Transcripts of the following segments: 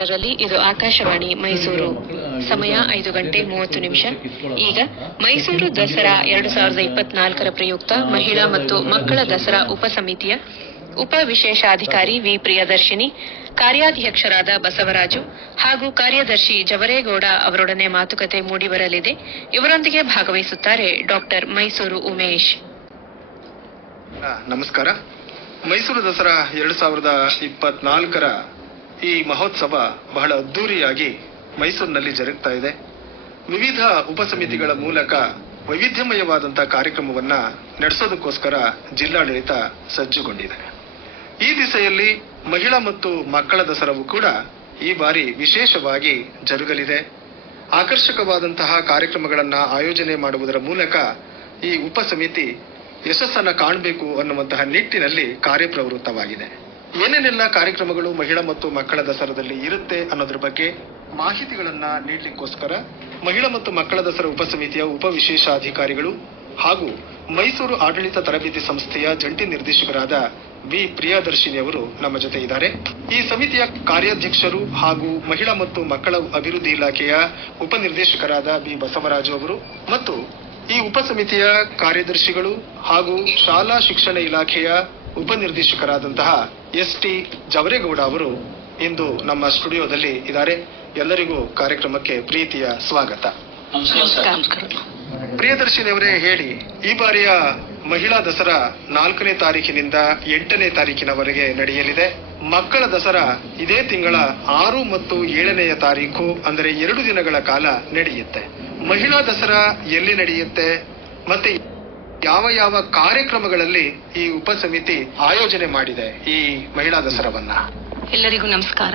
ರಲ್ಲಿ ಇದು ಆಕಾಶವಾಣಿ ಮೈಸೂರು. ಸಮಯ ಐದು ಗಂಟೆ ಮೂವತ್ತು ನಿಮಿಷ. ಈಗ ಮೈಸೂರು ದಸರಾ ಎರಡು ಸಾವಿರದ ಇಪ್ಪತ್ನಾಲ್ಕರ ಪ್ರಯುಕ್ತ ಮಹಿಳಾ ಮತ್ತು ಮಕ್ಕಳ ದಸರಾ ಉಪಸಮಿತಿಯ ಉಪ ವಿಶೇಷಾಧಿಕಾರಿ ವಿ ಪ್ರಿಯದರ್ಶಿನಿ, ಕಾರ್ಯಾಧ್ಯಕ್ಷರಾದ ಬಸವರಾಜು ಹಾಗೂ ಕಾರ್ಯದರ್ಶಿ ಜವರೇಗೌಡ ಅವರೊಡನೆ ಮಾತುಕತೆ ಮೂಡಿಬರಲಿದೆ. ಇವರೊಂದಿಗೆ ಭಾಗವಹಿಸುತ್ತಾರೆ ಡಾಕ್ಟರ್ ಮೈಸೂರು ಉಮೇಶ್. ನಮಸ್ಕಾರ. ಮೈಸೂರು ದಸರಾ ಎರಡು ಸಾವಿರದ ಇಪ್ಪತ್ನಾಲ್ಕರ ಈ ಮಹೋತ್ಸವ ಬಹಳ ಅದ್ದೂರಿಯಾಗಿ ಮೈಸೂರಿನಲ್ಲಿ ಜರುಗ್ತಾ ಇದೆ. ವಿವಿಧ ಉಪಸಮಿತಿಗಳ ಮೂಲಕ ವೈವಿಧ್ಯಮಯವಾದಂತಹ ಕಾರ್ಯಕ್ರಮವನ್ನ ನಡೆಸೋದಕ್ಕೋಸ್ಕರ ಜಿಲ್ಲಾಡಳಿತ ಸಜ್ಜುಗೊಂಡಿದೆ. ಈ ದಿಸೆಯಲ್ಲಿ ಮಹಿಳಾ ಮತ್ತು ಮಕ್ಕಳ ದಸರಾವು ಕೂಡ ಈ ಬಾರಿ ವಿಶೇಷವಾಗಿ ಜರುಗಲಿದೆ. ಆಕರ್ಷಕವಾದಂತಹ ಕಾರ್ಯಕ್ರಮಗಳನ್ನ ಆಯೋಜನೆ ಮಾಡುವುದರ ಮೂಲಕ ಈ ಉಪಸಮಿತಿ ಯಶಸ್ಸನ್ನ ಕಾಣಬೇಕು ಅನ್ನುವಂತಹ ನಿಟ್ಟಿನಲ್ಲಿ ಕಾರ್ಯಪ್ರವೃತ್ತವಾಗಿದೆ. ಏನೇನೆಲ್ಲ ಕಾರ್ಯಕ್ರಮಗಳು ಮಹಿಳಾ ಮತ್ತು ಮಕ್ಕಳ ದಸರಾದಲ್ಲಿ ಇರುತ್ತೆ ಅನ್ನೋದ್ರ ಬಗ್ಗೆ ಮಾಹಿತಿಗಳನ್ನ ನೀಡಲಿಕ್ಕೋಸ್ಕರ ಮಹಿಳಾ ಮತ್ತು ಮಕ್ಕಳ ದಸರಾ ಉಪಸಮಿತಿಯ ಉಪ ವಿಶೇಷಾಧಿಕಾರಿಗಳು ಹಾಗೂ ಮೈಸೂರು ಆಡಳಿತ ತರಬೇತಿ ಸಂಸ್ಥೆಯ ಜಂಟಿ ನಿರ್ದೇಶಕರಾದ ವಿ ಪ್ರಿಯದರ್ಶಿನಿ ಅವರು ನಮ್ಮ ಜೊತೆ ಇದ್ದಾರೆ. ಈ ಸಮಿತಿಯ ಕಾರ್ಯಾಧ್ಯಕ್ಷರು ಹಾಗೂ ಮಹಿಳಾ ಮತ್ತು ಮಕ್ಕಳ ಅಭಿವೃದ್ಧಿ ಇಲಾಖೆಯ ಉಪನಿರ್ದೇಶಕರಾದ ಬಿ ಬಸವರಾಜು ಅವರು ಮತ್ತು ಈ ಉಪಸಮಿತಿಯ ಕಾರ್ಯದರ್ಶಿಗಳು ಹಾಗೂ ಶಾಲಾ ಶಿಕ್ಷಣ ಇಲಾಖೆಯ ಉಪನಿರ್ದೇಶಕರಾದಂತಹ ಎಸ್ ಟಿ ಜವರೇಗೌಡ ಅವರು ಇಂದು ನಮ್ಮ ಸ್ಟುಡಿಯೋದಲ್ಲಿ ಇದ್ದಾರೆ. ಎಲ್ಲರಿಗೂ ಕಾರ್ಯಕ್ರಮಕ್ಕೆ ಪ್ರೀತಿಯ ಸ್ವಾಗತ. ಪ್ರಿಯದರ್ಶಿನಿಯವರೇ ಹೇಳಿ ಈ ಬಾರಿಯ ಮಹಿಳಾ ದಸರಾ ನಾಲ್ಕನೇ ತಾರೀಕಿನಿಂದ ಎಂಟನೇ ತಾರೀಕಿನವರೆಗೆ ನಡೆಯಲಿದೆ. ಮಕ್ಕಳ ದಸರಾ ಇದೇ ತಿಂಗಳ ಆರು ಮತ್ತು ಏಳನೆಯ ತಾರೀಕು ಅಂದರೆ ಎರಡು ದಿನಗಳ ಕಾಲ ನಡೆಯುತ್ತೆ. ಮಹಿಳಾ ದಸರಾ ಎಲ್ಲಿ ನಡೆಯುತ್ತೆ? ಮತ್ತೆ ಯಾವ ಯಾವ ಕಾರ್ಯಕ್ರಮಗಳಲ್ಲಿ ಈ ಉಪಸಮಿತಿ ಆಯೋಜನೆ ಮಾಡಿದೆ ಈ ಮಹಿಳಾ ದಸರಾವನ್ನ? ಎಲ್ಲರಿಗೂ ನಮಸ್ಕಾರ.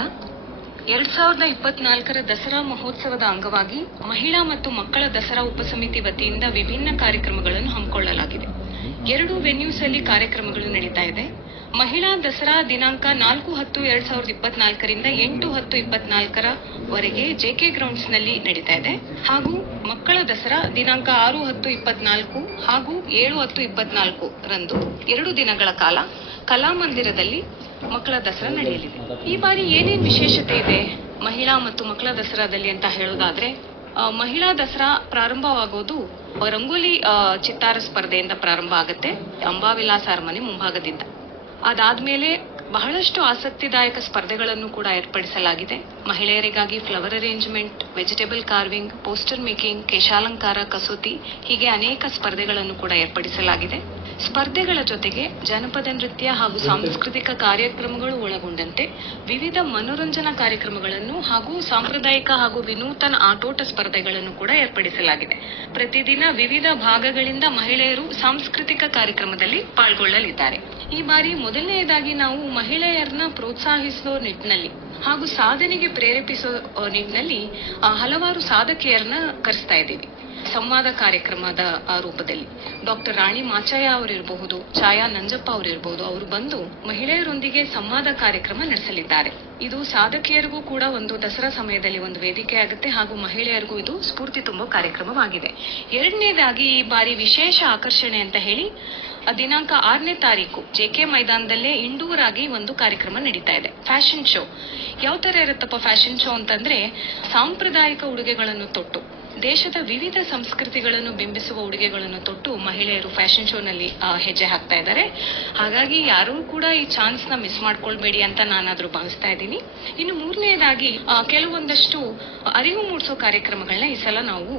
ಎರಡ್ ಸಾವಿರದ ಇಪ್ಪತ್ನಾಲ್ಕರ ದಸರಾ ಮಹೋತ್ಸವದ ಅಂಗವಾಗಿ ಮಹಿಳಾ ಮತ್ತು ಮಕ್ಕಳ ದಸರಾ ಉಪಸಮಿತಿ ವತಿಯಿಂದ ವಿಭಿನ್ನ ಕಾರ್ಯಕ್ರಮಗಳನ್ನು ಹಮ್ಮಿಕೊಳ್ಳಲಾಗಿದೆ. ಎರಡು ವೆನ್ಯೂಸ್ ಅಲ್ಲಿ ಕಾರ್ಯಕ್ರಮಗಳು ನಡೀತಾ ಇದೆ. ಮಹಿಳಾ ದಸರಾ ದಿನಾಂಕ ನಾಲ್ಕು ಹತ್ತು ಎರಡ್ ಸಾವಿರದ ಇಪ್ಪತ್ನಾಲ್ಕರಿಂದ ಎಂಟು ಹತ್ತು ಇಪ್ಪತ್ನಾಲ್ಕರ ವರೆಗೆ ಜೆಕೆ ಗ್ರೌಂಡ್ಸ್ನಲ್ಲಿ ನಡೀತಾ ಇದೆ. ಹಾಗೂ ಮಕ್ಕಳ ದಸರಾ ದಿನಾಂಕ ಆರು ಹತ್ತು ಇಪ್ಪತ್ನಾಲ್ಕು ಹಾಗೂ ಏಳು ಹತ್ತು ಇಪ್ಪತ್ನಾಲ್ಕು ರಂದು ಎರಡು ದಿನಗಳ ಕಾಲ ಕಲಾಮಂದಿರದಲ್ಲಿ ಮಕ್ಕಳ ದಸರಾ ನಡೆಯಲಿದೆ. ಈ ಬಾರಿ ಏನೇನ್ ವಿಶೇಷತೆ ಇದೆ ಮಹಿಳಾ ಮತ್ತು ಮಕ್ಕಳ ದಸರಾದಲ್ಲಿ ಅಂತ ಹೇಳೋದಾದ್ರೆ ಮಹಿಳಾ ದಸರಾ ಪ್ರಾರಂಭವಾಗೋದು ರಂಗೋಲಿ ಚಿತ್ತಾರ ಸ್ಪರ್ಧೆಯಿಂದ ಪ್ರಾರಂಭ ಆಗುತ್ತೆ. ಅಂಬಾವಿಲಾಸ ಅರಮನೆ ಮುಂಭಾಗದಿಂದ. ಅದಾದ್ಮೇಲೆ ಬಹಳಷ್ಟು ಆಸಕ್ತಿದಾಯಕ ಸ್ಪರ್ಧೆಗಳನ್ನು ಕೂಡ ಏರ್ಪಡಿಸಲಾಗಿದೆ. ಮಹಿಳೆಯರಿಗಾಗಿ flower arrangement, vegetable carving, poster making, ಕೇಶಾಲಂಕಾರ, ಕಸೂತಿ ಹೀಗೆ ಅನೇಕ ಸ್ಪರ್ಧೆಗಳನ್ನು ಕೂಡ ಏರ್ಪಡಿಸಲಾಗಿದೆ. ಸ್ಪರ್ಧೆಗಳ ಜೊತೆಗೆ ಜನಪದ ನೃತ್ಯ ಹಾಗೂ ಸಾಂಸ್ಕೃತಿಕ ಕಾರ್ಯಕ್ರಮಗಳು ಒಳಗೊಂಡಂತೆ ವಿವಿಧ ಮನೋರಂಜನಾ ಕಾರ್ಯಕ್ರಮಗಳನ್ನು ಹಾಗೂ ಸಾಂಪ್ರದಾಯಿಕ ಹಾಗೂ ವಿನೂತನ ಆಟೋಟ ಸ್ಪರ್ಧೆಗಳನ್ನು ಕೂಡ ಏರ್ಪಡಿಸಲಾಗಿದೆ. ಪ್ರತಿದಿನ ವಿವಿಧ ಭಾಗಗಳಿಂದ ಮಹಿಳೆಯರು ಸಾಂಸ್ಕೃತಿಕ ಕಾರ್ಯಕ್ರಮದಲ್ಲಿ ಪಾಲ್ಗೊಳ್ಳಲಿದ್ದಾರೆ. ಈ ಬಾರಿ ಮೊದಲನೆಯದಾಗಿ ನಾವು ಮಹಿಳೆಯರನ್ನ ಪ್ರೋತ್ಸಾಹಿಸುವ ನಿಟ್ಟಿನಲ್ಲಿ ಹಾಗೂ ಸಾಧನೆಗೆ ಪ್ರೇರೇಪಿಸುವ ನಿಟ್ಟಿನಲ್ಲಿ ಹಲವಾರು ಸಾಧಕಿಯರನ್ನ ಕರೆಸ್ತಾ ಇದ್ದೀವಿ. ಸಂವಾದ ಕಾರ್ಯಕ್ರಮದ ರೂಪದಲ್ಲಿ ಡಾಕ್ಟರ್ ರಾಣಿ ಮಾಚಯ್ಯ ಅವರಿರಬಹುದು, ಛಾಯಾ ನಂಜಪ್ಪ ಅವರಿರಬಹುದು, ಅವರು ಬಂದು ಮಹಿಳೆಯರೊಂದಿಗೆ ಸಂವಾದ ಕಾರ್ಯಕ್ರಮ ನಡೆಸಲಿದ್ದಾರೆ. ಇದು ಸಾಧಕಿಯರಿಗೂ ಕೂಡ ಒಂದು ದಸರಾ ಸಮಯದಲ್ಲಿ ಒಂದು ವೇದಿಕೆ ಆಗುತ್ತೆ ಹಾಗೂ ಮಹಿಳೆಯರಿಗೂ ಇದು ಸ್ಫೂರ್ತಿ ತುಂಬೋ ಕಾರ್ಯಕ್ರಮವಾಗಿದೆ. ಎರಡನೇದಾಗಿ ಈ ಬಾರಿ ವಿಶೇಷ ಆಕರ್ಷಣೆ ಅಂತ ಹೇಳಿ ದಿನಾಂಕ ಆರನೇ ತಾರೀಕು ಜೆಕೆ ಮೈದಾನದಲ್ಲೇ ಇಂಡೋರ್ ಆಗಿ ಒಂದು ಕಾರ್ಯಕ್ರಮ ನಡೀತಾ ಇದೆ. Fashion show. ಯಾವ ತರ ಇರುತ್ತಪ್ಪ ಫ್ಯಾಷನ್ ಶೋ ಅಂತಂದ್ರೆ ಸಾಂಪ್ರದಾಯಿಕ ಉಡುಗೆಗಳನ್ನು ತೊಟ್ಟು ದೇಶದ ವಿವಿಧ ಸಂಸ್ಕೃತಿಗಳನ್ನು ಬಿಂಬಿಸುವ ಉಡುಗೆಗಳನ್ನು ತೊಟ್ಟು ಮಹಿಳೆಯರು ಫ್ಯಾಷನ್ ಶೋನಲ್ಲಿ ಹೆಜ್ಜೆ ಹಾಕ್ತಾ ಇದ್ದಾರೆ. ಹಾಗಾಗಿ ಯಾರೂ ಕೂಡ ಈ ಚಾನ್ಸ್ನ ಮಿಸ್ ಮಾಡ್ಕೊಳ್ಬೇಡಿ ಅಂತ ನಾನಾದ್ರೂ ಭಾವಿಸ್ತಾ ಇದ್ದೀನಿ. ಇನ್ನು ಮೂರನೇದಾಗಿ ಕೆಲವೊಂದಷ್ಟು ಅರಿವು ಮೂಡಿಸೋ ಕಾರ್ಯಕ್ರಮಗಳನ್ನ ಈ ಸಲ ನಾವು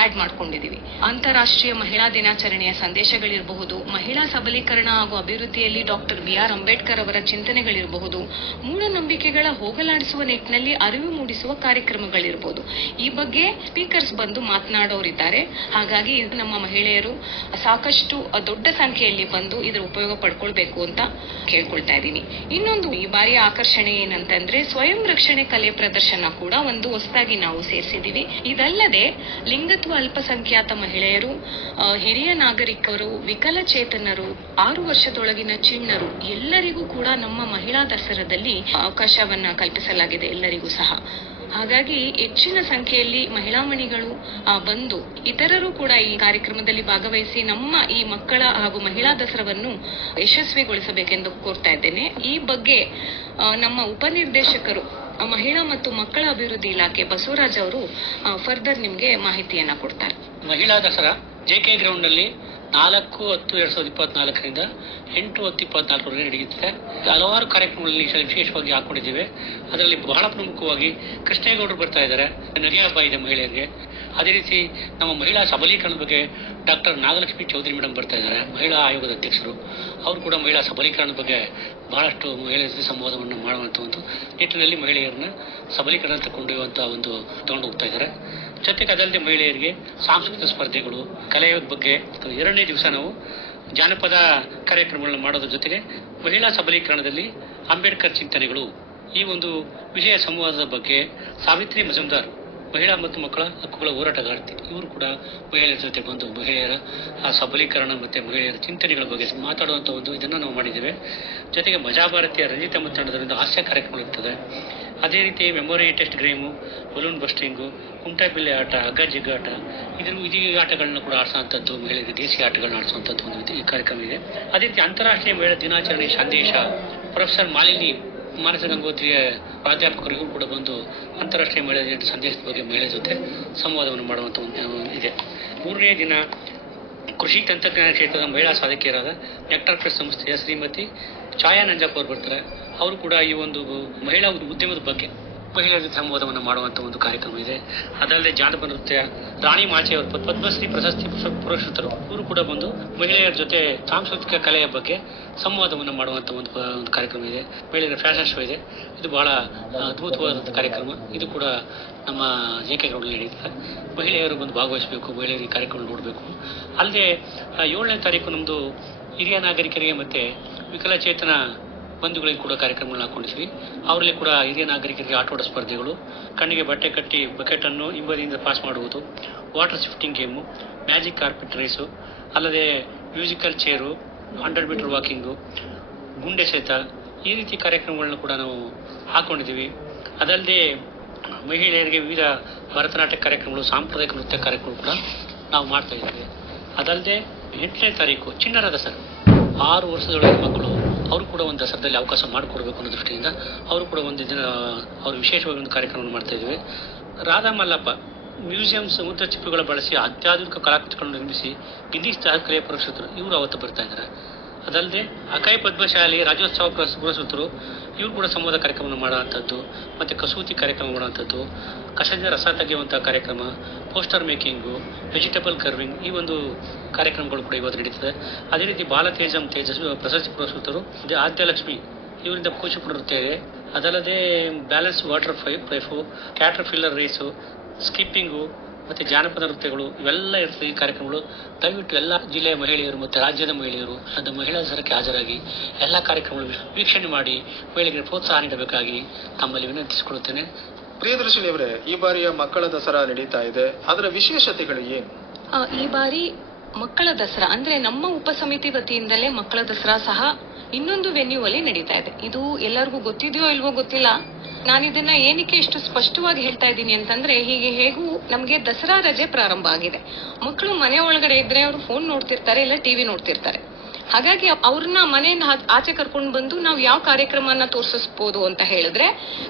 ಆಡ್ ಮಾಡ್ಕೊಂಡಿದೀವಿ. ಅಂತಾರಾಷ್ಟ್ರೀಯ ಮಹಿಳಾ ದಿನಾಚರಣೆಯ ಸಂದೇಶಗಳಿರಬಹುದು, ಮಹಿಳಾ ಸಬಲೀಕರಣ ಹಾಗೂ ಅಭಿವೃದ್ಧಿಯಲ್ಲಿ ಡಾಕ್ಟರ್ ಬಿ ಆರ್ ಅಂಬೇಡ್ಕರ್ ಅವರ ಚಿಂತನೆಗಳಿರಬಹುದು, ಮೂಢನಂಬಿಕೆಗಳ ಹೋಗಲಾಡಿಸುವ ನಿಟ್ಟಿನಲ್ಲಿ ಅರಿವು ಮೂಡಿಸುವ ಕಾರ್ಯಕ್ರಮಗಳಿರಬಹುದು ಈ ಬಗ್ಗೆ ಸ್ಪೀಕರ್ಸ್ ಬಂದು ಮಾತನಾಡೋರಿದ್ದಾರೆ. ಹಾಗಾಗಿ ನಮ್ಮ ಮಹಿಳೆಯರು ಸಾಕಷ್ಟು ದೊಡ್ಡ ಸಂಖ್ಯೆಯಲ್ಲಿ ಬಂದು ಇದರ ಉಪಯೋಗ ಪಡ್ಕೊಳ್ಬೇಕು ಅಂತ ಕೇಳ್ಕೊಳ್ತಾ ಇದ್ದೀನಿ. ಇನ್ನೊಂದು ಈ ಬಾರಿಯ ಆಕರ್ಷಣೆ ಏನಂತಂದ್ರೆ ಸ್ವಯಂ ರಕ್ಷಣೆ ಕಲೆ ಪ್ರದರ್ಶನ ಕೂಡ ಒಂದು ಹೊಸದಾಗಿ ನಾವು ಸೇರಿಸಿದೀವಿ ಇದಲ್ಲದೆ ಲಿಂಗತ್ವ ಅಲ್ಪಸಂಖ್ಯಾತ ಮಹಿಳೆಯರು ಹಿರಿಯ ನಾಗರಿಕರು, ವಿಕಲಚೇತನರು, ಆರು ವರ್ಷದೊಳಗಿನ ಚಿಣ್ಣರು ಎಲ್ಲರಿಗೂ ಕೂಡ ನಮ್ಮ ಮಹಿಳಾ ದಸರಾದಲ್ಲಿ ಅವಕಾಶವನ್ನ ಕಲ್ಪಿಸಲಾಗಿದೆ ಎಲ್ಲರಿಗೂ ಸಹ. ಹಾಗಾಗಿ ಹೆಚ್ಚಿನ ಸಂಖ್ಯೆಯಲ್ಲಿ ಮಹಿಳಾಮಣಿಗಳು ಆ, ಬಂದು ಇತರರು ಕೂಡ ಈ ಕಾರ್ಯಕ್ರಮದಲ್ಲಿ ಭಾಗವಹಿಸಿ ನಮ್ಮ ಈ ಮಕ್ಕಳ ಹಾಗೂ ಮಹಿಳಾ ದಸರಾವನ್ನು ಯಶಸ್ವಿಗೊಳಿಸಬೇಕೆಂದು ಕೋರ್ತಾ ಇದ್ದೇನೆ. ಈ ಬಗ್ಗೆ ನಮ್ಮ ಉಪನಿರ್ದೇಶಕರು ಮಹಿಳಾ ಮತ್ತು ಮಕ್ಕಳ ಅಭಿವೃದ್ಧಿ ಇಲಾಖೆ ಬಸವರಾಜ್ ಅವರು ಫರ್ದರ್ ನಿಮ್ಗೆ ಮಾಹಿತಿಯನ್ನ ಕೊಡ್ತಾರೆ. ಮಹಿಳಾ ದಸರಾ? ಜೆ ಕೆ ಗ್ರೌಂಡ್ನಲ್ಲಿ ನಾಲ್ಕು ಹತ್ತು ಎರಡ್ ಸಾವಿರದ ಇಪ್ಪತ್ನಾಲ್ಕರಿಂದ ಎಂಟು ಹತ್ತು ಇಪ್ಪತ್ನಾಲ್ಕರವರೆಗೆ ನಡೆಯುತ್ತದೆ. ಹಲವಾರು ಕಾರ್ಯಕ್ರಮಗಳಲ್ಲಿ ಈ ಸಲ ವಿಶೇಷವಾಗಿ ಹಾಕೊಂಡಿದ್ದೇವೆ. ಅದರಲ್ಲಿ ಬಹಳ ಪ್ರಮುಖವಾಗಿ ಕೃಷ್ಣೇಗೌಡರು ಬರ್ತಾ ಇದ್ದಾರೆ. ನದಿಯ ಹಬ್ಬ ಇದೆ ಮಹಿಳೆಯರಿಗೆ. ಅದೇ ರೀತಿ ನಮ್ಮ ಮಹಿಳಾ ಸಬಲೀಕರಣದ ಬಗ್ಗೆ ಡಾಕ್ಟರ್ ನಾಗಲಕ್ಷ್ಮಿ ಚೌಧರಿ ಮೇಡಮ್ ಬರ್ತಾ ಇದ್ದಾರೆ. ಮಹಿಳಾ ಆಯೋಗದ ಅಧ್ಯಕ್ಷರು. ಅವರು ಕೂಡ ಮಹಿಳಾ ಸಬಲೀಕರಣದ ಬಗ್ಗೆ ಬಹಳಷ್ಟು ಮಹಿಳೆಯರ ಜೊತೆ ಸಂವಾದವನ್ನು ಮಾಡುವಂಥ ಒಂದು ನಿಟ್ಟಿನಲ್ಲಿ ಮಹಿಳೆಯರನ್ನ ಸಬಲೀಕರಣ ಕೊಂಡೊಯ್ಯುವಂತ ಒಂದು ತಗೊಂಡು ಹೋಗ್ತಾ ಇದ್ದಾರೆ. ಜೊತೆಗೆ ಅದಲ್ಲದೆ ಮಹಿಳೆಯರಿಗೆ ಸಾಂಸ್ಕೃತಿಕ ಸ್ಪರ್ಧೆಗಳು ಕಲೆಯ ಬಗ್ಗೆ ಎರಡನೇ ದಿವಸ ನಾವು ಜಾನಪದ ಕಾರ್ಯಕ್ರಮಗಳನ್ನು ಮಾಡೋದ್ರ ಜೊತೆಗೆ ಮಹಿಳಾ ಸಬಲೀಕರಣದಲ್ಲಿ ಅಂಬೇಡ್ಕರ್ ಚಿಂತನೆಗಳು ಈ ಒಂದು ವಿಷಯ ಸಂವಾದದ ಬಗ್ಗೆ ಸಾವಿತ್ರಿ ಮಜುಮ್ದಾರ್ ಮಹಿಳಾ ಮತ್ತು ಮಕ್ಕಳ ಹಕ್ಕುಗಳ ಹೋರಾಟಗಾರ್ತಿ, ಇವರು ಕೂಡ ಮಹಿಳೆಯರ ಜೊತೆ ಬಂದು ಮಹಿಳೆಯರ ಸಬಲೀಕರಣ ಮತ್ತೆ ಮಹಿಳೆಯರ ಚಿಂತನೆಗಳ ಬಗ್ಗೆ ಮಾತಾಡುವಂಥ ಒಂದು ಇದನ್ನು ನಾವು ಮಾಡಿದ್ದೇವೆ. ಜೊತೆಗೆ ಮಜಾ ಭಾರತೀಯ ರಂಜಿತ ತಂಡದಿಂದ ಹಾಸ್ಯ ಕಾರ್ಯಕ್ರಮಗಳಿರ್ತದೆ ಅದೇ ರೀತಿ memory test game balloon bursting ಕುಂಟಾಬಿಲ್ಲೆ ಆಟ ಹಗ್ಗ ಜಿಗ್ಗ ಆಟ ಇದ್ರ ಈ ಆಟಗಳನ್ನ ಕೂಡ ಆಡಿಸುವಂಥದ್ದು ಮಹಿಳೆಯರಿಗೆ ದೇಶೀಯ ಆಟಗಳನ್ನ ಆಡಿಸುವಂಥದ್ದು ಒಂದು ರೀತಿ ಈ ಕಾರ್ಯಕ್ರಮ ಇದೆ. ಅದೇ ರೀತಿ ಅಂತಾರಾಷ್ಟ್ರೀಯ ಮಹಿಳಾ ದಿನಾಚರಣೆ ಸಂದೇಶ, ಪ್ರೊಫೆಸರ್ ಮಾಲಿನಿ ಮಾನಸ ಗಂಗೋತ್ರಿಯ ಪ್ರಾಧ್ಯಾಪಕರಿಗೂ ಕೂಡ ಬಂದು ಅಂತಾರಾಷ್ಟ್ರೀಯ ಮಹಿಳಾ ಸಂದೇಶದ ಬಗ್ಗೆ ಮಹಿಳೆ ಜೊತೆ ಸಂವಾದವನ್ನು ಮಾಡುವಂತ ಒಂದು ಇದೆ. ಮೂರನೇ ದಿನ ಕೃಷಿ ತಂತ್ರಜ್ಞಾನ ಕ್ಷೇತ್ರದ ಮಹಿಳಾ ಸಾಧಕಿಯರಾದ ನೆಕ್ಟಾರ್ ಪ್ರೆಸ್ ಸಂಸ್ಥೆಯ ಶ್ರೀಮತಿ ಛಾಯಾ ನಂಜಪ್ಪ ಅವರು ಬರ್ತಾರೆ. ಅವರು ಕೂಡ ಈ ಒಂದು ಮಹಿಳಾ ಉದ್- ಉದ್ಯಮದ ಬಗ್ಗೆ ಮಹಿಳೆಯರ ಜೊತೆ ಸಂವಾದವನ್ನು ಮಾಡುವಂತ ಒಂದು ಕಾರ್ಯಕ್ರಮ ಇದೆ. ಅದಲ್ಲದೆ ಜಾನಪದ ನೃತ್ಯ, ರಾಣಿ ಮಾಚೆ ಅವರು ಪದ್- ಪದ್ಮಶ್ರೀ ಪ್ರಶಸ್ತಿ ಪುರಸ್- ಪುರಸ್ಕೃತರು ಇವರು ಕೂಡ ಬಂದು ಮಹಿಳೆಯರ ಜೊತೆ ಸಾಂಸ್ಕೃತಿಕ ಕಲೆಯ ಬಗ್ಗೆ ಸಂವಾದವನ್ನು ಮಾಡುವಂತ ಒಂದು ಒಂದು ಕಾರ್ಯಕ್ರಮ ಇದೆ. ಮಹಿಳೆಯರ ಫ್ಯಾಷನ್ ಶೋ ಇದೆ. ಇದು ಬಹಳ ಅದ್ಭುತವಾದಂಥ ಕಾರ್ಯಕ್ರಮ. ಇದು ಕೂಡ ನಮ್ಮ ಜೆ ಕೆ ಗ್ರೌಂಡಲ್ಲಿ ಮಹಿಳೆಯರು ಬಂದು ಭಾಗವಹಿಸಬೇಕು, ಮಹಿಳೆಯರು ಈ ಕಾರ್ಯಕ್ರಮ ನೋಡಬೇಕು. ಅಲ್ಲದೆ ಏಳನೇ ತಾರೀಕು ನಮ್ಮದು ಹಿರಿಯ ನಾಗರಿಕರಿಗೆ ಮತ್ತೆ ವಿಕಲಚೇತನ ಬಂಧುಗಳಿಗೆ ಕೂಡ ಕಾರ್ಯಕ್ರಮಗಳನ್ನ ಹಾಕೊಂಡಿದ್ವಿ. ಅವರಲ್ಲಿ ಕೂಡ ಹಿರಿಯ ನಾಗರಿಕರಿಗೆ ಆಟೋಟ ಸ್ಪರ್ಧೆಗಳು, ಕಣ್ಣಿಗೆ ಬಟ್ಟೆ ಕಟ್ಟಿ ಬಕೆಟ್ ಅನ್ನು ಹಿಂಬದಿಯಿಂದ ಪಾಸ್ ಮಾಡುವುದು, water shifting game, magic carpet race, ಅಲ್ಲದೆ musical chair, hundred meter walking, ಗುಂಡೆ ಸೆತ ಈ ರೀತಿ ಕಾರ್ಯಕ್ರಮಗಳನ್ನು ಕೂಡ ನಾವು ಹಾಕೊಂಡಿದ್ದೀವಿ. ಅದಲ್ಲದೆ ಮಹಿಳೆಯರಿಗೆ ವಿವಿಧ ಭರತನಾಟ್ಯ ಕಾರ್ಯಕ್ರಮಗಳು, ಸಾಂಪ್ರದಾಯಿಕ ನೃತ್ಯ ಕಾರ್ಯಕ್ರಮಗಳು ಕೂಡ ನಾವು ಮಾಡ್ತಾ ಇದ್ದೇವೆ. ಅದಲ್ಲದೆ ಎಂಟನೇ ತಾರೀಕು ಚಿಣ್ಣರ ದಸರಾ ಆರು ವರ್ಷದೊಳಗೆ ಮಕ್ಕಳು ಅವರು ಕೂಡ ಒಂದು ದಸರಾದಲ್ಲಿ ಅವಕಾಶ ಮಾಡಿಕೊಡ್ಬೇಕು ಅನ್ನೋ ದೃಷ್ಟಿಯಿಂದ ಅವರು ಕೂಡ ಒಂದು ದಿನ ಅವರು ವಿಶೇಷವಾಗಿ ಒಂದು ಕಾರ್ಯಕ್ರಮವನ್ನು ಮಾಡ್ತಾ ಇದ್ದೇವೆ ರಾಧಾ ಮಲ್ಲಪ್ಪ ಮ್ಯೂಸಿಯಂ ಸಮುದ್ರ ಚಿಪ್ಪುಗಳ ಬಳಸಿ ಅತ್ಯಾಧುನಿಕ ಕಲಾಕೃತಿಗಳನ್ನು ನಿರ್ಮಿಸಿ ಗಿನ್ನಿಸ್ ದಾಖಲೆಯ ಪುರಸ್ಕೃತರು ಇವರು ಅವತ್ತು ಬರ್ತಾ ಇದ್ದಾರೆ. ಅದಲ್ಲದೆ ಅಕೈ ಪದ್ಮಶಾಲಿ, ರಾಜ್ಯೋತ್ಸವ ಪುರಸ್- ಪುರಸ್ಕೃತರು ಇವರು ಕೂಡ ಸಂವಾದ ಕಾರ್ಯಕ್ರಮವನ್ನು ಮಾಡುವಂಥದ್ದು, ಮತ್ತೆ ಕಸೂತಿ ಕಾರ್ಯಕ್ರಮ ಮಾಡುವಂಥದ್ದು ಕಸದ ರಸ ತೆಗೆಯುವಂಥ ಕಾರ್ಯಕ್ರಮ ಪೋಸ್ಟರ್ ಮೇಕಿಂಗು, ವೆಜಿಟೇಬಲ್ ಕರ್ವಿಂಗ್ ಈ ಒಂದು ಕಾರ್ಯಕ್ರಮಗಳು ಕೂಡ ಇವತ್ತು ನಡೀತದೆ. ಅದೇ ರೀತಿ ಬಾಲತೇಜಂ ತೇಜಸ್ವಿ ಪ್ರಶಸ್ತಿ ಪುರಸ್ಕೃತರು ಆದ್ಯಲಕ್ಷ್ಮಿ, ಇವರಿಂದ ಕೂಚಿಪುಡಿ ನೃತ್ಯ ಇದೆ ಅದಲ್ಲದೆ ಬ್ಯಾಲೆನ್ಸ್ ವಾಟರ್ ಫೈ ಪೈಫು ಕ್ಯಾಟರ್ ಫಿಲ್ಲರ್ ರೇಸು, ಸ್ಕಿಪ್ಪಿಂಗು, ಮತ್ತು ಜಾನಪದ ನೃತ್ಯಗಳು, ಇವೆಲ್ಲ ಇರ್ತದೆ ಈ ಕಾರ್ಯಕ್ರಮಗಳು. ದಯವಿಟ್ಟು ಎಲ್ಲ ಜಿಲ್ಲೆಯ ಮಹಿಳೆಯರು ಮತ್ತು ರಾಜ್ಯದ ಮಹಿಳೆಯರು, ಅದು ಮಹಿಳಾ ಸರಕ್ಕೆ ಹಾಜರಾಗಿ ಎಲ್ಲ ಕಾರ್ಯಕ್ರಮಗಳು ವೀಕ್ಷಣೆ ಮಾಡಿ ಮಹಿಳೆಯರಿಗೆ ಪ್ರೋತ್ಸಾಹ ನೀಡಬೇಕಾಗಿ ತಮ್ಮಲ್ಲಿ ವಿನಂತಿಸಿಕೊಳ್ಳುತ್ತೇನೆ. ಪ್ರಿಯದರ್ಶಿನಿ ಅವರೇ, ಈ ಬಾರಿಯ ಮಕ್ಕಳ ದಸರಾ ನಡೀತಾ ಇದೆ. ಅದರ ವಿಶೇಷತೆಗಳು ಏನು? ಈ ಬಾರಿ ಮಕ್ಕಳ ದಸರಾ, ಅಂದ್ರೆ ನಮ್ಮ ಉಪಸಮಿತಿ ವತಿಯಿಂದಲೇ ಮಕ್ಕಳ ದಸರಾ ಸಹ ಇನ್ನೊಂದು ವೆನ್ಯೂ ಅಲ್ಲಿ ನಡೀತಾ ಇದೆ. ಇದು ಎಲ್ಲರಿಗೂ ಗೊತ್ತಿದೆಯೋ ಇಲ್ವೋ ಗೊತ್ತಿಲ್ಲ. ನಾನು ಇದನ್ನ ಏನಕ್ಕೆ ಇಷ್ಟು ಸ್ಪಷ್ಟವಾಗಿ ಹೇಳ್ತಾ ಇದ್ದೀನಿ ಅಂತಂದ್ರೆ, ಹೀಗೆ ಹೇಗೂ ನಮಗೆ ದಸರಾ ರಜೆ ಪ್ರಾರಂಭ ಆಗಿದೆ. ಮಕ್ಕಳು ಮನೆ ಒಳಗಡೆ ಇದ್ರೆ ಅವರು ಫೋನ್ ನೋಡ್ತಿರ್ತಾರೆ, ಇಲ್ಲ ಟಿವಿ ನೋಡ್ತಿರ್ತಾರೆ. ಹಾಗಾಗಿ ಅವ್ರನ್ನ ಮನೆಯನ್ನ ಆಚೆ ಕರ್ಕೊಂಡು ಬಂದು ನಾವು ಯಾವ ಕಾರ್ಯಕ್ರಮನ ತೋರಿಸಬಹುದು ಅಂತ ಹೇಳಿದ್ರೆ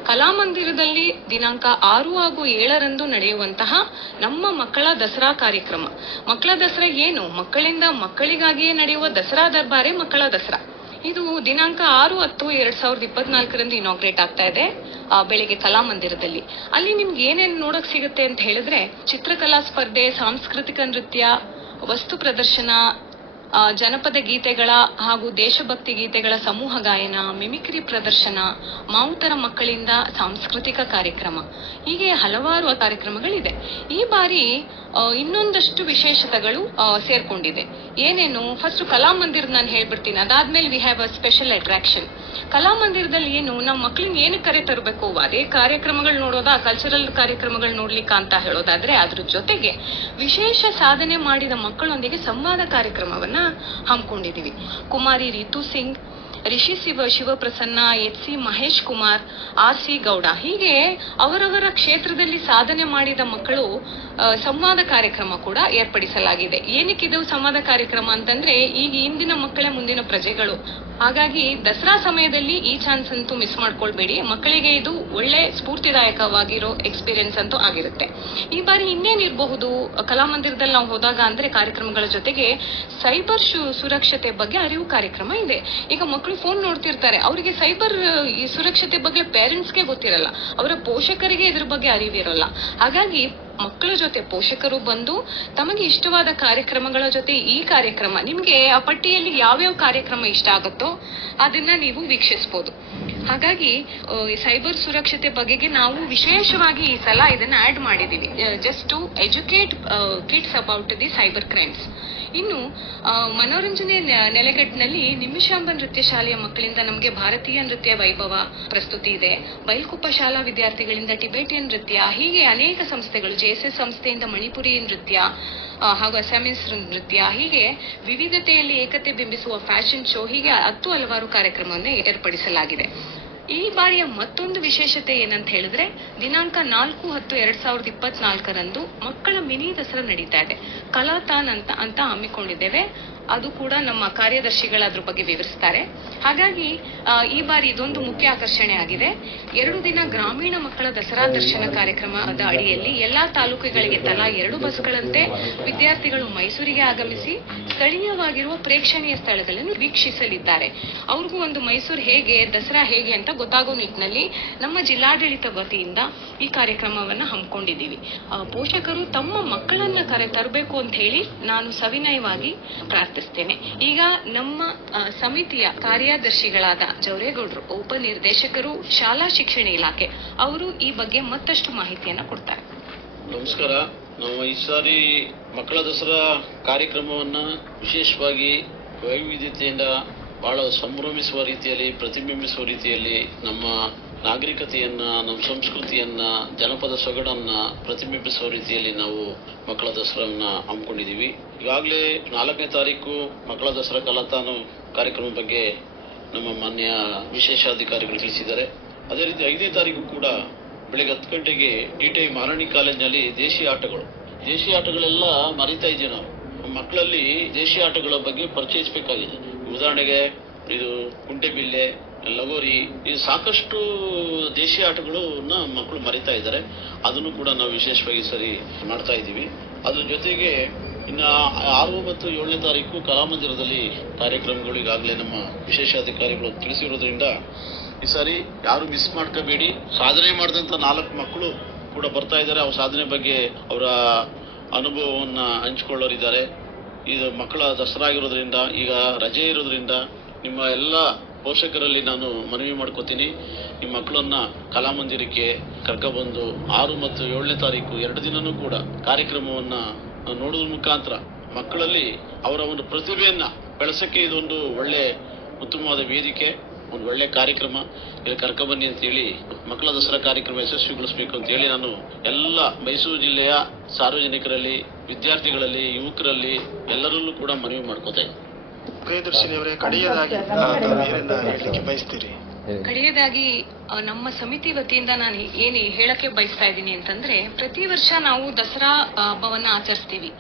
ಕಲಾಮಂದಿರದಲ್ಲಿ ದಿನಾಂಕ ಆರು ಹಾಗೂ ಏಳರಂದು ನಡೆಯುವಂತಹ ನಮ್ಮ ಮಕ್ಕಳ ದಸರಾ ಕಾರ್ಯಕ್ರಮ. ಮಕ್ಕಳ ದಸರಾ ಏನು? ಮಕ್ಕಳಿಂದ ಮಕ್ಕಳಿಗಾಗಿಯೇ ನಡೆಯುವ ದಸರಾ ದರ್ಬಾರೇ ಮಕ್ಕಳ ದಸರಾ. ಇದು ದಿನಾಂಕ ಆರು ಹತ್ತು ಎರಡ್ ಸಾವಿರದ ಇಪ್ಪತ್ನಾಲ್ಕರಂದು ಇನಾಗ್ರೇಟ್ ಆಗ್ತಾ ಇದೆ ಬೆಳಿಗ್ಗೆ ಕಲಾಮಂದಿರದಲ್ಲಿ ಅಲ್ಲಿ ನಿಮ್ಗೆ ಏನೇನ್ ನೋಡಕ್ ಸಿಗುತ್ತೆ ಅಂತ ಹೇಳಿದ್ರೆ, ಚಿತ್ರಕಲಾ ಸ್ಪರ್ಧೆ, ಸಾಂಸ್ಕೃತಿಕ ನೃತ್ಯ, ವಸ್ತು ಪ್ರದರ್ಶನ ಜನಪದ ಗೀತೆಗಳ ಹಾಗೂ ದೇಶಭಕ್ತಿ ಗೀತೆಗಳ ಸಮೂಹ ಗಾಯನ, ಮಿಮಿಕ್ರಿ ಪ್ರದರ್ಶನ, ಮಾವುತರ ಮಕ್ಕಳಿಂದ ಸಾಂಸ್ಕೃತಿಕ ಕಾರ್ಯಕ್ರಮ. ಹೀಗೆ ಹಲವಾರು ಕಾರ್ಯಕ್ರಮಗಳಿದೆ. ಈ ಬಾರಿ ಇನ್ನೊಂದಷ್ಟು ವಿಶೇಷತೆಗಳು ಸೇರ್ಕೊಂಡಿದೆ. ಏನೇನು? ಫಸ್ಟ್ ಕಲಾಮಂದಿರ ನಾನು ಹೇಳ್ಬಿಡ್ತೀನಿ. ಅದಾದ್ಮೇಲೆ we have a special attraction ಕಲಾಮಂದಿರದಲ್ಲಿ ಏನು ನಮ್ಮ ಮಕ್ಳನ್ನ ಏನು ಕರೆ ತರಬೇಕು? ಅದೇ ಕಾರ್ಯಕ್ರಮಗಳು ನೋಡೋದಾ ಕಲ್ಚರಲ್ ಕಾರ್ಯಕ್ರಮಗಳು ನೋಡ್ಲಿಕ್ಕ ಅಂತ ಹೇಳೋದಾದ್ರೆ ಅದ್ರ ಜೊತೆಗೆ ವಿಶೇಷ ಸಾಧನೆ ಮಾಡಿದ ಮಕ್ಕಳೊಂದಿಗೆ ಸಂವಾದ ಕಾರ್ಯಕ್ರಮವನ್ನ ಹಮ್ಮಿಕೊಂಡಿದೀವಿ. Kumari Ritu Singh Rishi Shiva Shivaprasanna H C Mahesh Kumar R C Gowda. ಹೀಗೆ ಅವರವರ ಕ್ಷೇತ್ರದಲ್ಲಿ ಸಾಧನೆ ಮಾಡಿದ ಮಕ್ಕಳು ಸಂವಾದ ಕಾರ್ಯಕ್ರಮ ಕೂಡ ಏರ್ಪಡಿಸಲಾಗಿದೆ. ಏನಕ್ಕಿದು ಸಂವಾದ ಕಾರ್ಯಕ್ರಮ ಅಂತಂದ್ರೆ, ಈಗ ಇಂದಿನ ಮಕ್ಕಳೇ ಮುಂದಿನ ಪ್ರಜೆಗಳು. ಹಾಗಾಗಿ ದಸರಾ ಸಮಯದಲ್ಲಿ ಈ ಚಾನ್ಸ್ ಅಂತೂ ಮಿಸ್ ಮಾಡ್ಕೊಳ್ಬೇಡಿ. ಮಕ್ಕಳಿಗೆ ಇದು ಒಳ್ಳೆ ಸ್ಫೂರ್ತಿದಾಯಕವಾಗಿರೋ ಎಕ್ಸ್ಪೀರಿಯನ್ಸ್ ಅಂತೂ ಆಗಿರುತ್ತೆ. ಈ ಬಾರಿ ಇನ್ನೇನಿರಬಹುದು ಕಲಾಮಂದಿರದಲ್ಲಿ ನಾವು ಹೋದಾಗ ಅಂದ್ರೆ ಕಾರ್ಯಕ್ರಮಗಳ ಜೊತೆಗೆ ಸೈಬರ್ ಸುರಕ್ಷತೆ ಬಗ್ಗೆ ಅರಿವು ಕಾರ್ಯಕ್ರಮ ಇದೆ. ಈಗ ಮಕ್ಕಳು ಫೋನ್ ನೋಡ್ತಿರ್ತಾರೆ. ಅವರಿಗೆ ಸೈಬರ್ ಈ ಸುರಕ್ಷತೆ ಬಗ್ಗೆ ಪೇರೆಂಟ್ಸ್ಗೆ ಗೊತ್ತಿರಲ್ಲ. ಅವರ ಪೋಷಕರಿಗೆ ಇದ್ರ ಬಗ್ಗೆ ಅರಿವಿರಲ್ಲ ಹಾಗಾಗಿ ಮಕ್ಕಳ ಜೊತೆ ಪೋಷಕರು ಬಂದು ತಮಗೆ ಇಷ್ಟವಾದ ಕಾರ್ಯಕ್ರಮಗಳ ಜೊತೆ ಈ ಕಾರ್ಯಕ್ರಮ, ನಿಮ್ಗೆ ಆ ಪಟ್ಟಿಯಲ್ಲಿ ಯಾವ್ಯಾವ ಕಾರ್ಯಕ್ರಮ ಇಷ್ಟ ಆಗುತ್ತೋ ಅದನ್ನ ನೀವು ವೀಕ್ಷಿಸಬಹುದು ಹಾಗಾಗಿ ಸೈಬರ್ ಸುರಕ್ಷತೆ ಬಗೆಗೆ ನಾವು ವಿಶೇಷವಾಗಿ ಈ ಸಲ ಇದನ್ನ ಆಡ್ ಮಾಡಿದೀವಿ. Just to educate kids about the cyber crimes ಇನ್ನು ಮನೋರಂಜನೆ ನೆಲೆಗಟ್ಟಿನಲ್ಲಿ ನಿಮಿಷಾಂಬ ನೃತ್ಯ ಶಾಲೆಯ ಮಕ್ಕಳಿಂದ ನಮಗೆ ಭಾರತೀಯ ನೃತ್ಯ ವೈಭವ ಪ್ರಸ್ತುತಿ ಇದೆ. ಬೈಲ್ಕುಪ್ಪ ಶಾಲಾ ವಿದ್ಯಾರ್ಥಿಗಳಿಂದ ಟಿಬೆಟಿಯನ್ ನೃತ್ಯ, ಹೀಗೆ ಅನೇಕ ಸಂಸ್ಥೆಗಳು ಜೆಎಸ್ಎಸ್ ಸಂಸ್ಥೆಯಿಂದ ಮಣಿಪುರಿ ನೃತ್ಯ ಹಾಗೂ ಅಸ್ಸಾಮೀಸ್ ನೃತ್ಯ, ಹೀಗೆ ವಿವಿಧತೆಯಲ್ಲಿ ಏಕತೆ ಬಿಂಬಿಸುವ ಫ್ಯಾಷನ್ ಶೋ, ಹೀಗೆ ಹತ್ತು ಹಲವಾರು ಕಾರ್ಯಕ್ರಮವನ್ನು ಏರ್ಪಡಿಸಲಾಗಿದೆ. ಈ ಬಾರಿಯ ಮತ್ತೊಂದು ವಿಶೇಷತೆ ಏನಂತ ಹೇಳಿದ್ರೆ, ದಿನಾಂಕ ನಾಲ್ಕು ಹತ್ತು ಎರಡ್ ಸಾವಿರದ ಇಪ್ಪತ್ನಾಲ್ಕರಂದು ಮಕ್ಕಳ ಮಿನಿ ದಸರಾ ನಡೀತಾ ಇದೆ. ಕಲಾತಾನ್ ಅಂತ ಅಂತ ಹಮ್ಮಿಕೊಂಡಿದ್ದೇವೆ. ಅದು ಕೂಡ ನಮ್ಮ ಕಾರ್ಯದರ್ಶಿಗಳ ಅದ್ರ ಬಗ್ಗೆ ವಿವರಿಸ್ತಾರೆ. ಹಾಗಾಗಿ ಈ ಬಾರಿ ಇದೊಂದು ಮುಖ್ಯ ಆಕರ್ಷಣೆ ಆಗಿದೆ. ಎರಡು ದಿನ ಗ್ರಾಮೀಣ ಮಕ್ಕಳ ದಸರಾ ದರ್ಶನ ಕಾರ್ಯಕ್ರಮದ ಅಡಿಯಲ್ಲಿ ಎಲ್ಲಾ ತಾಲೂಕುಗಳಿಗೆ ತಲಾ ಎರಡು ಬಸ್ಗಳಂತೆ ವಿದ್ಯಾರ್ಥಿಗಳು ಮೈಸೂರಿಗೆ ಆಗಮಿಸಿ ಸ್ಥಳೀಯವಾಗಿರುವ ಪ್ರೇಕ್ಷಣೀಯ ಸ್ಥಳಗಳನ್ನು ವೀಕ್ಷಿಸಲಿದ್ದಾರೆ. ಅವ್ರಿಗೂ ಒಂದು ಮೈಸೂರು ಹೇಗೆ, ದಸರಾ ಹೇಗೆ ಅಂತ ಗೊತ್ತಾಗೋ ನಿಟ್ಟಿನಲ್ಲಿ ನಮ್ಮ ಜಿಲ್ಲಾಡಳಿತ ವತಿಯಿಂದ ಈ ಕಾರ್ಯಕ್ರಮವನ್ನ ಹಮ್ಮಿಕೊಂಡಿದ್ದೀವಿ. ಪೋಷಕರು ತಮ್ಮ ಮಕ್ಕಳನ್ನ ಕರೆ ತರಬೇಕು ಅಂತ ಹೇಳಿ ನಾನು ಸವಿನಯವಾಗಿ ಪ್ರಾರ್ಥಿಸ್ತೇನೆ. ಈಗ ನಮ್ಮ ಸಮಿತಿಯ ಕಾರ್ಯದರ್ಶಿಗಳಾದ ಜವರೇಗೌಡರು, ಉಪನಿರ್ದೇಶಕರು, ಶಾಲಾ ಶಿಕ್ಷಣ ಇಲಾಖೆ, ಅವರು ಈ ಬಗ್ಗೆ ಮತ್ತಷ್ಟು ಮಾಹಿತಿಯನ್ನ ಕೊಡ್ತಾರೆ. ನಮಸ್ಕಾರ. ನಾವು ಈ ಸಾರಿ ಮಕ್ಕಳ ದಸರಾ ಕಾರ್ಯಕ್ರಮವನ್ನ ವಿಶೇಷವಾಗಿ ವೈವಿಧ್ಯತೆಯಿಂದ ಬಹಳ ಸಂಭ್ರಮಿಸುವ ರೀತಿಯಲ್ಲಿ, ಪ್ರತಿಬಿಂಬಿಸುವ ರೀತಿಯಲ್ಲಿ ನಮ್ಮ ನಾಗರಿಕತೆಯನ್ನ, ನಮ್ಮ ಸಂಸ್ಕೃತಿಯನ್ನ, ಜನಪದ ಸೊಗಡನ್ನ ಪ್ರತಿಬಿಂಬಿಸುವ ರೀತಿಯಲ್ಲಿ ನಾವು ಮಕ್ಕಳ ದಸರಾವನ್ನ ಹಮ್ಮಿಕೊಂಡಿದ್ದೀವಿ. ಈಗಾಗಲೇ ನಾಲ್ಕನೇ ತಾರೀಕು ಮಕ್ಕಳ ದಸರಾ ಕಲಾತಾನು ಕಾರ್ಯಕ್ರಮ ಬಗ್ಗೆ ನಮ್ಮ ಮಾನ್ಯ ವಿಶೇಷಾಧಿಕಾರಿಗಳು ತಿಳಿಸಿದ್ದಾರೆ. ಅದೇ ರೀತಿ ಐದನೇ ತಾರೀಕು ಕೂಡ ಬೆಳಿಗ್ಗೆ ಹತ್ತು ಗಂಟೆಗೆ ಡಿಟಿಐ ಮಾರಾಣಿ ಕಾಲೇಜಿನಲ್ಲಿ ದೇಶೀಯ ಆಟಗಳು. ದೇಶೀಯ ಆಟಗಳೆಲ್ಲ ಮರಿತಾ ಇದ್ದೀವಿ ನಾವು. ಮಕ್ಕಳಲ್ಲಿ ದೇಶೀಯ ಆಟಗಳ ಬಗ್ಗೆ ಪರಿಚಯಿಸಬೇಕಾಗಿದೆ. ಉದಾಹರಣೆಗೆ ಇದು ಕುಂಟೆಬಿಲ್ಲೆ ಲಗೋರಿ, ಈ ಸಾಕಷ್ಟು ದೇಶೀಯ ಆಟಗಳನ್ನ ಮಕ್ಕಳು ಮರಿತಾ ಇದ್ದಾರೆ. ಅದನ್ನು ಕೂಡ ನಾವು ವಿಶೇಷವಾಗಿ ಸರಿ ಮಾಡ್ತಾ ಇದ್ದೀವಿ. ಅದ್ರ ಜೊತೆಗೆ ಇನ್ನ ಆರು ಮತ್ತು ಏಳನೇ ತಾರೀಕು ಕಲಾಮಂದಿರದಲ್ಲಿ ಕಾರ್ಯಕ್ರಮಗಳು ಈಗಾಗಲೇ ನಮ್ಮ ವಿಶೇಷಾಧಿಕಾರಿಗಳು ತಿಳಿಸಿರೋದ್ರಿಂದ ಈ ಸಾರಿ ಯಾರು ಮಿಸ್ ಮಾಡ್ಕೋಬೇಡಿ. ಸಾಧನೆ ಮಾಡಿದಂತ ನಾಲ್ಕು ಮಕ್ಕಳು ಕೂಡ ಬರ್ತಾ ಇದ್ದಾರೆ. ಅವ್ರ ಸಾಧನೆ ಬಗ್ಗೆ ಅವರ ಅನುಭವವನ್ನ ಹಂಚ್ಕೊಳ್ಳೋರಿದ್ದಾರೆ. ಇದು ಮಕ್ಕಳ ದಸರಾ ಆಗಿರೋದ್ರಿಂದ ಈಗ ರಜೆ ಇರೋದ್ರಿಂದ ನಿಮ್ಮ ಎಲ್ಲ ಪೋಷಕರಲ್ಲಿ ನಾನು ಮನವಿ ಮಾಡ್ಕೋತೀನಿ. ನಿಮ್ಮ ಮಕ್ಕಳನ್ನ ಕಲಾಮಂದಿರಕ್ಕೆ ಕರ್ಕೊಬಂದು ಆರು ಮತ್ತು ಏಳನೇ ತಾರೀಕು ಎರಡು ದಿನನೂ ಕೂಡ ಕಾರ್ಯಕ್ರಮವನ್ನ ನೋಡೋದ್ರ ಮುಖಾಂತರ ಮಕ್ಕಳಲ್ಲಿ ಅವರ ಒಂದು ಪ್ರತಿಭೆಯನ್ನ ಬೆಳೆಸಕ್ಕೆ ಇದೊಂದು ಒಳ್ಳೆ ಉತ್ತಮವಾದ ವೇದಿಕೆ. ಒಂದು ಒಳ್ಳೆ ಕಾರ್ಯಕ್ರಮ ಇಲ್ಲಿ ಕರ್ಕೊಬನ್ನಿ ಅಂತ ಹೇಳಿ ಮಕ್ಕಳ ದಸರಾ ಕಾರ್ಯಕ್ರಮ ಯಶಸ್ವಿಗೊಳಿಸಬೇಕು ಅಂತ ಹೇಳಿ ನಾನು ಎಲ್ಲ ಮೈಸೂರು ಜಿಲ್ಲೆಯ ಸಾರ್ವಜನಿಕರಲ್ಲಿ ವಿದ್ಯಾರ್ಥಿಗಳಲ್ಲಿ ಯುವಕರಲ್ಲಿ ಎಲ್ಲರಲ್ಲೂ ಕೂಡ ಮನವಿ ಮಾಡ್ಕೋತಾ ಇದ್ದೀನಿ. ಪ್ರಿಯದರ್ಶಿನಿಯವರೇ ಕಡೆಯದಾಗಿ ಹೇಳಲಿಕ್ಕೆ ಬಯಸ್ತೀರಿ. ಕಡೆಯದಾಗಿ ನಮ್ಮ ಸಮಿತಿ ವತಿಯಿಂದ ನಾನು ಏನು ಹೇಳಕ್ಕೆ ಬಯಸ್ತಾ ಇದ್ದೀನಿ ಅಂತಂದ್ರೆ ಪ್ರತಿ ವರ್ಷ ನಾವು ದಸರಾ ಹಬ್ಬವನ್ನ ಆಚರಿಸ್ತೀವಿ.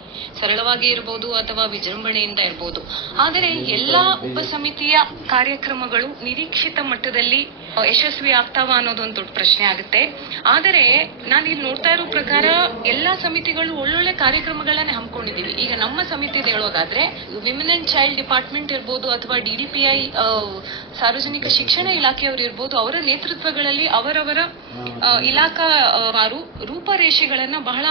ಸರಳವಾಗಿ ಇರಬಹುದು ಅಥವಾ ವಿಜೃಂಭಣೆಯಿಂದ ಇರಬಹುದು ಆದರೆ ಎಲ್ಲಾ ಉಪ ಸಮಿತಿಯ ಕಾರ್ಯಕ್ರಮಗಳು ನಿರೀಕ್ಷಿತ ಮಟ್ಟದಲ್ಲಿ ಯಶಸ್ವಿ ಆಗ್ತಾವ ಅನ್ನೋದೊಂದು ದೊಡ್ಡ ಪ್ರಶ್ನೆ ಆಗುತ್ತೆ. ಆದರೆ ನಾನು ಇಲ್ಲಿ ನೋಡ್ತಾ ಇರೋ ಪ್ರಕಾರ ಎಲ್ಲಾ ಸಮಿತಿಗಳು ಒಳ್ಳೊಳ್ಳೆ ಕಾರ್ಯಕ್ರಮಗಳನ್ನ ಹಮ್ಮಿಕೊಂಡಿದೀವಿ. ಈಗ ನಮ್ಮ ಸಮಿತಿ ಹೇಳೋದಾದ್ರೆ ವಿಮೆನ್ ಅಂಡ್ ಚೈಲ್ಡ್ ಡಿಪಾರ್ಟ್ಮೆಂಟ್ ಇರ್ಬೋದು ಅಥವಾ ಡಿಡಿಪಿಐ ಸಾರ್ವಜನಿಕ ಶಿಕ್ಷಣ ಇಲಾಖೆಯವರು ಇರ್ಬೋದು, ಅವರ ನೇತೃತ್ವಗಳಲ್ಲಿ ಅವರವರ ಇಲಾಖಾ ರೂಪರೇಷೆಗಳನ್ನ ಬಹಳ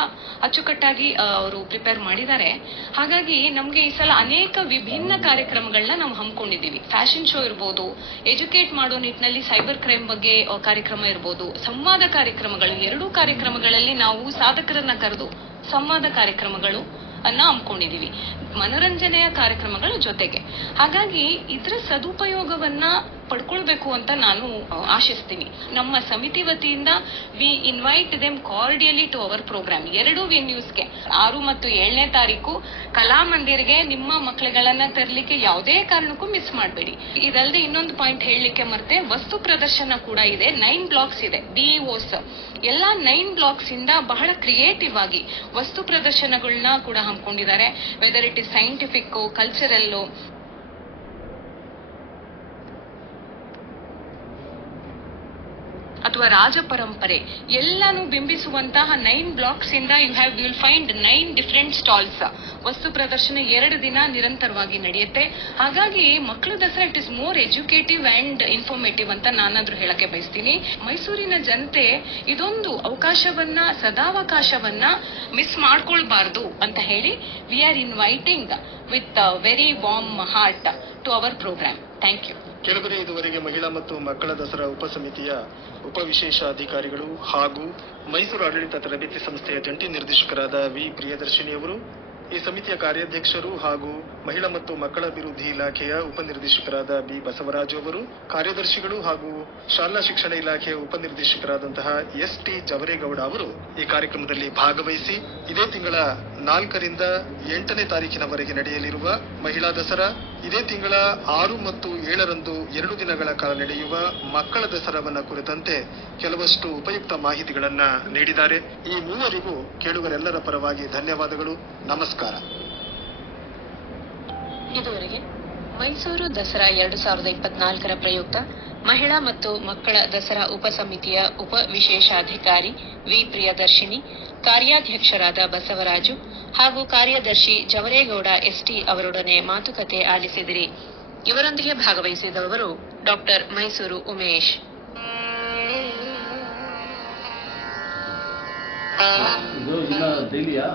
ಅಚ್ಚುಕಟ್ಟಾಗಿ ಅವರು ಪ್ರಿಪೇರ್ ಮಾಡಿದ್ದಾರೆ. ಹಾಗಾಗಿ ನಮ್ಗೆ ಈ ಸಲ ಅನೇಕ ವಿಭಿನ್ನ ಕಾರ್ಯಕ್ರಮಗಳನ್ನ ನಾವು ಹಮ್ಮಿಕೊಂಡಿದ್ದೀವಿ ಫ್ಯಾಷನ್ ಶೋ ಇರ್ಬೋದು, ಎಜುಕೇಟ್ ಮಾಡೋ ನಿಟ್ಟಿನಲ್ಲಿ ಸೈಬರ್ ಕ್ರೈಮ್ ಬಗ್ಗೆ ಕಾರ್ಯಕ್ರಮ ಇರ್ಬೋದು. ಸಂವಾದ ಕಾರ್ಯಕ್ರಮಗಳು, ಎರಡೂ ಕಾರ್ಯಕ್ರಮಗಳಲ್ಲಿ ನಾವು ಸಾಧಕರನ್ನ ಕರೆದು ಸಂವಾದ ಕಾರ್ಯಕ್ರಮಗಳು ಅನ್ನ ಹಮ್ಮಿಕೊಂಡಿದೀವಿ ಮನೋರಂಜನೆಯ ಕಾರ್ಯಕ್ರಮಗಳ ಜೊತೆಗೆ. ಹಾಗಾಗಿ, ಇದರ ಸದುಪಯೋಗವನ್ನ ಪಡ್ಕೊಳ್ಬೇಕು ಅಂತ ನಾನು ಆಶಿಸ್ತೀನಿ. ನಮ್ಮ ಸಮಿತಿ ವತಿಯಿಂದ we invite them cordially to our program ಎರಡು ವೆನ್ಯೂಸ್ಗೆ ಆರು ಮತ್ತು ಏಳನೇ ತಾರೀಕು ಕಲಾಮಂದಿರ್ಗೆ ನಿಮ್ಮ ಮಕ್ಕಳುಗಳನ್ನ ತರಲಿಕ್ಕೆ ಯಾವುದೇ ಕಾರಣಕ್ಕೂ ಮಿಸ್ ಮಾಡಬೇಡಿ. ಇದಲ್ಲದೆ ಇನ್ನೊಂದು ಪಾಯಿಂಟ್ ಹೇಳಲಿಕ್ಕೆ ಮರ್ತೆ, ವಸ್ತು ಪ್ರದರ್ಶನ ಕೂಡ ಇದೆ ನೈನ್ ಬ್ಲಾಕ್ಸ್ ಇದೆ ಬಿಇಒಸ್ ಎಲ್ಲಾ ನೈನ್ ಬ್ಲಾಕ್ಸ್ ಇಂದ ಬಹಳ ಕ್ರಿಯೇಟಿವ್ ಆಗಿ ವಸ್ತು ಪ್ರದರ್ಶನಗಳನ್ನ ಕೂಡ ಹಮ್ಮಿಕೊಂಡಿದ್ದಾರೆ. Whether it is scientific cultural ಅಥವಾ ರಾಜ ಪರಂಪರೆ, ಎಲ್ಲಾನು ಬಿಂಬಿಸುವಂತಹ ನೈನ್ ಬ್ಲಾಕ್ಸ್ ಇಂದ you have will find nine different stalls ವಸ್ತು ಪ್ರದರ್ಶನ ಎರಡು ದಿನ ನಿರಂತರವಾಗಿ ನಡೆಯುತ್ತೆ. ಹಾಗಾಗಿ ಮಕ್ಕಳು Dasara it is more educative and informative ಅಂತ ನಾನಾದ್ರೂ ಹೇಳಕ್ಕೆ ಬಯಸ್ತೀನಿ. ಮೈಸೂರಿನ ಜನತೆ ಇದೊಂದು ಅವಕಾಶವನ್ನ, ಸದಾವಕಾಶವನ್ನ ಮಿಸ್ ಮಾಡ್ಕೊಳ್ಬಾರ್ದು ಅಂತ ಹೇಳಿ we are inviting with very warm heart to our program thank you ಕೆಳಗಡೆ ಇದುವರೆಗೆ ಮಹಿಳಾ ಮತ್ತು ಮಕ್ಕಳ ದಸರಾ ಉಪಸಮಿತಿಯ ಉಪವಿಶೇಷ ಅಧಿಕಾರಿಗಳು ಹಾಗೂ ಮೈಸೂರು ಆಡಳಿತ ತರಬೇತಿ ಸಂಸ್ಥೆಯ ಜಂಟಿ ನಿರ್ದೇಶಕರಾದ ವಿ. ಪ್ರಿಯದರ್ಶಿನಿಯವರು ಈ ಸಮಿತಿಯ ಕಾರ್ಯಾಧ್ಯಕ್ಷರು ಹಾಗೂ ಮಹಿಳಾ ಮತ್ತು ಮಕ್ಕಳ ಅಭಿವೃದ್ಧಿ ಇಲಾಖೆಯ ಉಪನಿರ್ದೇಶಕರಾದ ಬಿ. ಬಸವರಾಜು ಅವರು, ಕಾರ್ಯದರ್ಶಿಗಳು ಹಾಗೂ ಶಾಲಾ ಶಿಕ್ಷಣ ಇಲಾಖೆಯ ಉಪನಿರ್ದೇಶಕರಾದಂತಹ ಎಸ್. ಟಿ. ಜವರೇಗೌಡ ಅವರು ಈ ಕಾರ್ಯಕ್ರಮದಲ್ಲಿ ಭಾಗವಹಿಸಿ, ಇದೇ ತಿಂಗಳ ನಾಲ್ಕರಿಂದ ಎಂಟನೇ ತಾರೀಕಿನವರೆಗೆ ನಡೆಯಲಿರುವ ಮಹಿಳಾ ದಸರಾ, ಇದೇ ತಿಂಗಳ ಆರು ಮತ್ತು ಏಳರಂದು ಎರಡು ದಿನಗಳ ಕಾಲ ನಡೆಯುವ ಮಕ್ಕಳ ದಸರಾವನ್ನ ಕುರಿತಂತೆ ಕೆಲವಷ್ಟು ಉಪಯುಕ್ತ ಮಾಹಿತಿಗಳನ್ನ ನೀಡಿದ್ದಾರೆ. ಈ ಮೂವರಿಗೂ ಕೇಳುಗರೆಲ್ಲರ ಪರವಾಗಿ ಧನ್ಯವಾದಗಳು. ನಮಸ್ಕಾರ. ಇದುವರೆಗೆ ಮೈಸೂರು ದಸರಾ ಎರಡು ಸಾವಿರದ ಇಪ್ಪತ್ನಾಲ್ಕರ ಪ್ರಯುಕ್ತ ಮಹಿಳಾ ಮತ್ತು ಮಕ್ಕಳ ದಸರಾ ಉಪಸಮಿತಿಯ ಉಪ ವಿಶೇಷಾಧಿಕಾರಿ ವಿ ಪ್ರಿಯದರ್ಶಿನಿ ಕಾರ್ಯಾಧ್ಯಕ್ಷರಾದ ಬಸವರಾಜು ಹಾಗೂ ಕಾರ್ಯದರ್ಶಿ ಜವರೇಗೌಡ ಎಸ್ಟಿ ಅವರೊಡನೆ ಮಾತುಕತೆ ಆಲಿಸಿದಿರಿ. ಇವರೊಂದಿಗೆ ಭಾಗವಹಿಸಿದವರು ಡಾಕ್ಟರ್ ಮೈಸೂರು ಉಮೇಶ್. ಇದು ಇನ್ನ ಡೈಲಿಯಾ